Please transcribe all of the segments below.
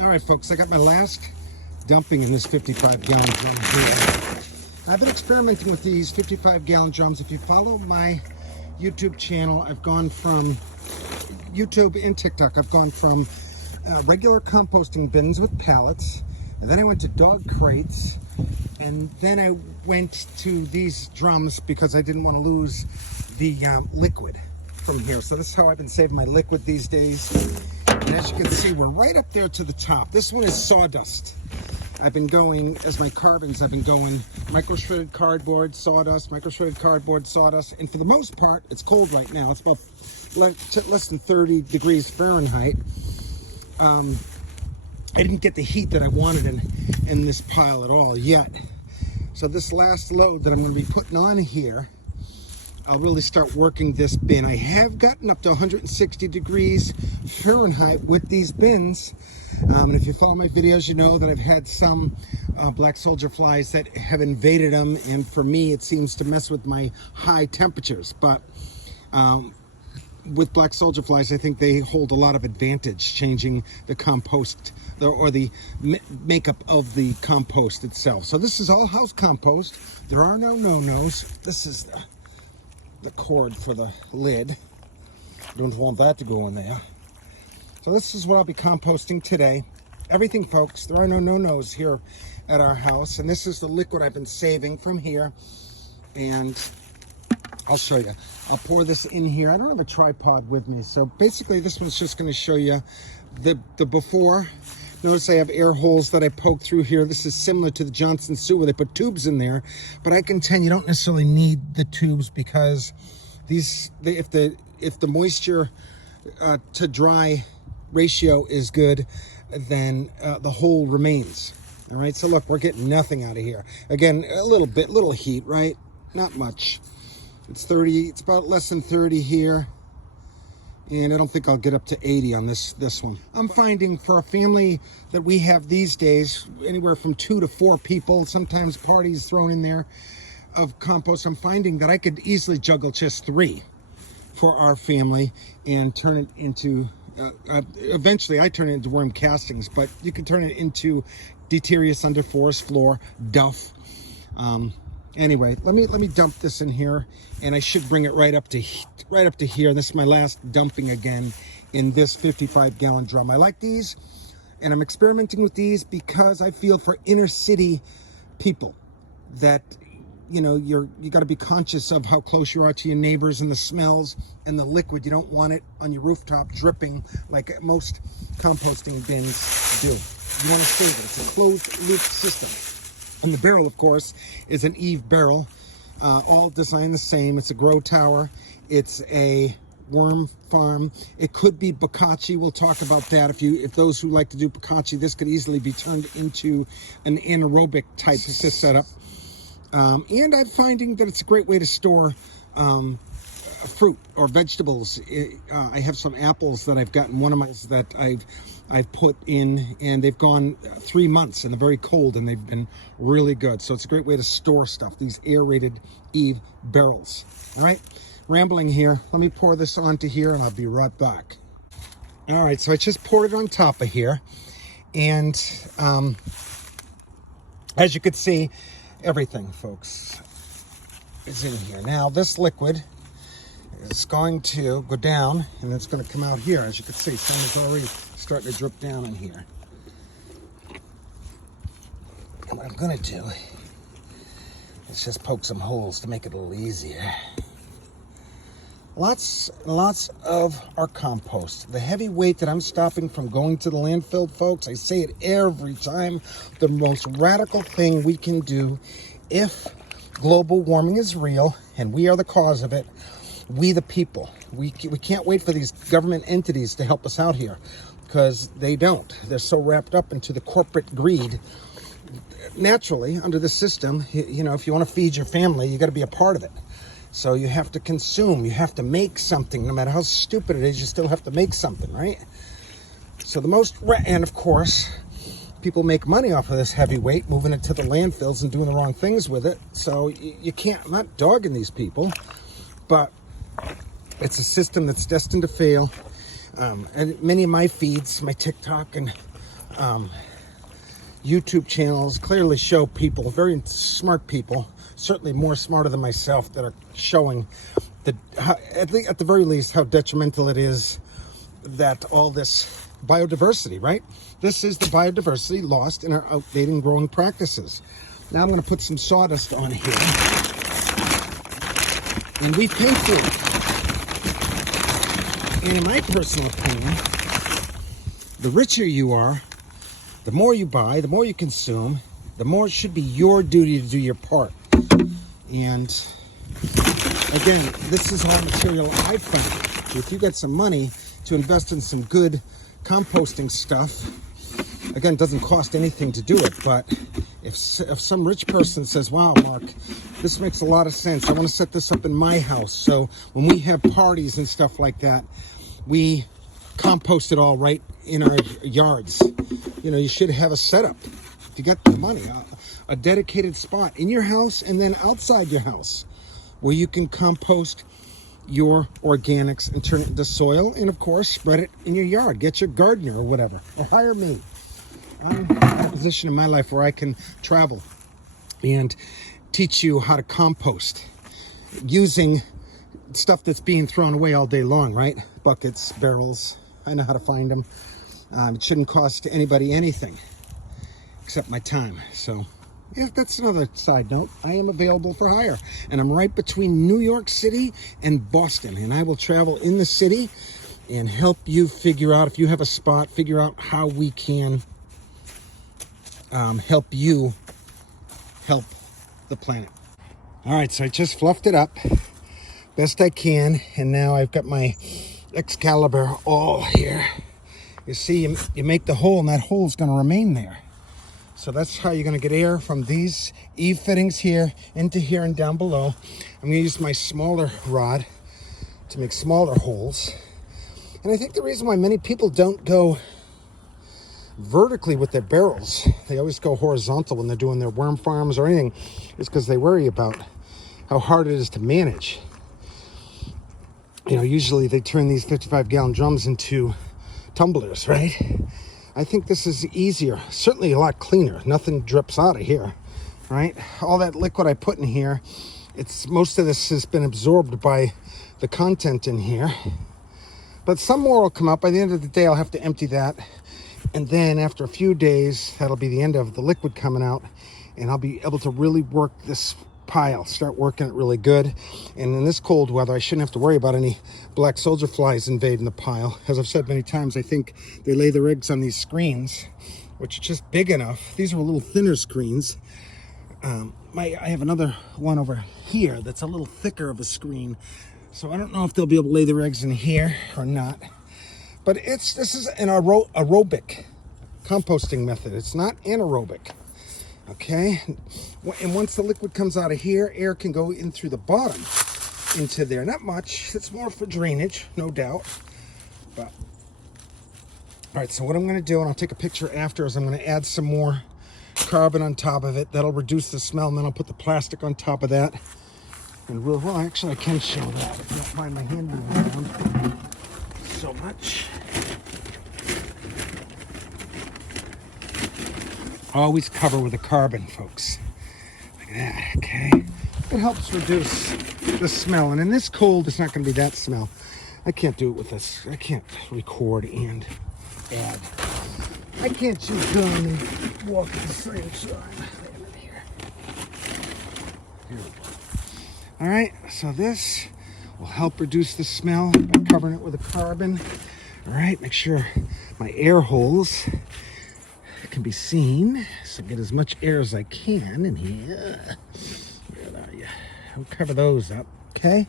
All right, folks, I got my last dumping in this 55-gallon drum here. I've been experimenting with these 55-gallon drums. If you follow my YouTube channel, I've gone from YouTube and TikTok. I've gone from regular composting bins with pallets, and then I went to dog crates, and then I went to these drums because I didn't want to lose the liquid from here. So this is how I've been saving my liquid these days. And as you can see, we're right up there to the top. This one is sawdust. I've been going, as my carbons, I've been going micro-shredded cardboard, sawdust, micro-shredded cardboard, sawdust. And for the most part, it's cold right now. It's about less than 30 degrees Fahrenheit. I didn't get the heat that I wanted in this pile at all yet. So this last load that I'm going to be putting on here, I'll really start working this bin. I have gotten up to 160 degrees Fahrenheit with these bins. And if you follow my videos, you know that I've had some black soldier flies that have invaded them. And for me, it seems to mess with my high temperatures. But with black soldier flies, I think they hold a lot of advantage changing the compost or the makeup of the compost itself. So this is all house compost. There are no no-nos. This is the cord for the lid. Don't want that to go in there. So this is what I'll be composting today. Everything, folks. There are no no-nos here at our house. And this is the liquid I've been saving from here. And I'll show you. I'll pour this in here. I don't have a tripod with me. So basically this one's just going to show you the before. Notice I have air holes that I poke through here. This is similar to the Johnson Sioux where they put tubes in there, but I contend you don't necessarily need the tubes because if the moisture to dry ratio is good, then the hole remains. All right, so look, we're getting nothing out of here. Again, a little heat, right? Not much. It's 30. It's about less than 30 here. And I don't think I'll get up to 80 on this one. I'm finding for a family that we have these days, anywhere from 2 to 4 people, sometimes parties thrown in there, of compost, I'm finding that I could easily juggle just 3 for our family and turn it into, eventually I turn it into worm castings, but you can turn it into detritus under forest floor, duff. Anyway, let me dump this in here, and I should bring it right up to here. This is my last dumping again in this 55-gallon drum. I like these, and I'm experimenting with these because I feel for inner city people that, you know, you got to be conscious of how close you are to your neighbors and the smells and the liquid. You don't want it on your rooftop dripping like most composting bins do. You want to save it. It's a closed loop system. And the barrel, of course, is an Eve barrel, all designed the same. It's a grow tower. It's a worm farm. It could be bokashi. We'll talk about that. If those who like to do bokashi, this could easily be turned into an anaerobic type setup. And I'm finding that it's a great way to store fruit or vegetables. I have some apples that I've gotten. One of mine that I've put in, and they've gone 3 months and they're very cold and they've been really good. So it's a great way to store stuff, these aerated Eve barrels. All right, rambling here. Let me pour this onto here and I'll be right back. All right, so I just poured it on top of here. And as you can see, everything, folks, is in here. Now this liquid is going to go down and it's going to come out here. As you can see, some is already starting to drip down in here. And what I'm going to do is just poke some holes to make it a little easier. Lots and lots of our compost. The heavy weight that I'm stopping from going to the landfill, folks, I say it every time, the most radical thing we can do if global warming is real and we are the cause of it, we the people, we can't wait for these government entities to help us out here because they don't. They're so wrapped up into the corporate greed. Naturally, under the system, you know, if you want to feed your family, you got to be a part of it. So you have to consume, you have to make something. No matter how stupid it is, you still have to make something, right? So and of course, people make money off of this heavy weight, moving it to the landfills and doing the wrong things with it. So you can't, I'm not dogging these people, but it's a system that's destined to fail. And many of my feeds, my TikTok and YouTube channels clearly show people, very smart people, certainly more smarter than myself, that are showing at the very least how detrimental it is that all this biodiversity, right? This is the biodiversity lost in our outdated growing practices. Now I'm going to put some sawdust on here, and we pay for it. And in my personal opinion, the richer you are, the more you buy, the more you consume, the more it should be your duty to do your part. And again, this is all material I found. If you get some money to invest in some good composting stuff, again, it doesn't cost anything to do it, but if some rich person says, wow, Mark, this makes a lot of sense, I want to set this up in my house, so when we have parties and stuff like that, we compost it all right in our yards. You know, you should have a setup, if you got the money, a dedicated spot in your house and then outside your house where you can compost your organics and turn it into soil, and of course spread it in your yard. Get your gardener or whatever, or hire me. I'm in a position in my life where I can travel and teach you how to compost using stuff that's being thrown away all day long, right? Buckets, barrels, I know how to find them. It shouldn't cost anybody anything except my time. So yeah, that's another side note. I am available for hire, and I'm right between New York City and Boston, and I will travel in the city and help you figure out, if you have a spot, figure out how we can help you help the planet. All right, so I just fluffed it up best I can, and now I've got my Excalibur awl here. You see, you make the hole, and that hole is going to remain there. So that's how you're going to get air from these eave fittings here into here and down below. I'm going to use my smaller rod to make smaller holes. And I think the reason why many people don't go vertically with their barrels, they always go horizontal when they're doing their worm farms or anything, is because they worry about how hard it is to manage. You know, usually they turn these 55-gallon drums into tumblers, right? I think this is easier, certainly a lot cleaner. Nothing drips out of here, right? All that liquid I put in here, most of this has been absorbed by the content in here. But some more will come up. By the end of the day, I'll have to empty that. And then after a few days, that'll be the end of the liquid coming out. And I'll be able to really work this pile, start working it really good. And in this cold weather, I shouldn't have to worry about any black soldier flies invading the pile. As I've said many times, I think they lay their eggs on these screens, which are just big enough. These are a little thinner screens. I have another one over here that's a little thicker of a screen, so I don't know if they'll be able to lay their eggs in here or not. But this is an aerobic composting method. It's not anaerobic. Okay, and once the liquid comes out of here, air can go in through the bottom into there. Not much. It's more for drainage, no doubt. But all right, so what I'm going to do, and I'll take a picture after, is I'm going to add some more carbon on top of it. That'll reduce the smell, and then I'll put the plastic on top of that. And well, actually, I can show that if I don't find my hand around so much. Always cover with a carbon, folks. Like that, okay? It helps reduce the smell. And in this cold, it's not going to be that smell. I can't do it with this. I can't record and add. I can't chew gum and walk at the same time. Here we go. All right, so this will help reduce the smell by covering it with a carbon. All right, make sure my air holes can be seen, so get as much air as I can in here. Where are you? I'll cover those up, okay?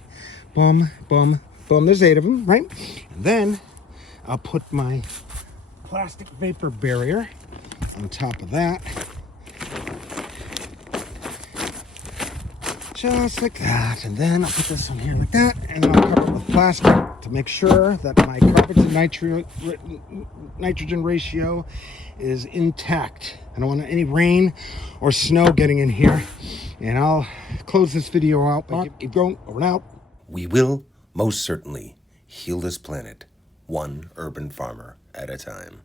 Boom, boom, boom. There's 8 of them, right? And then I'll put my plastic vapor barrier on top of that. Just like that. And then I'll put this on here like that, and then I'll cover it with plastic to make sure that my carbon to nitrogen ratio is intact. I don't want any rain or snow getting in here. And I'll close this video out. Keep going, over and out. We will most certainly heal this planet, one urban farmer at a time.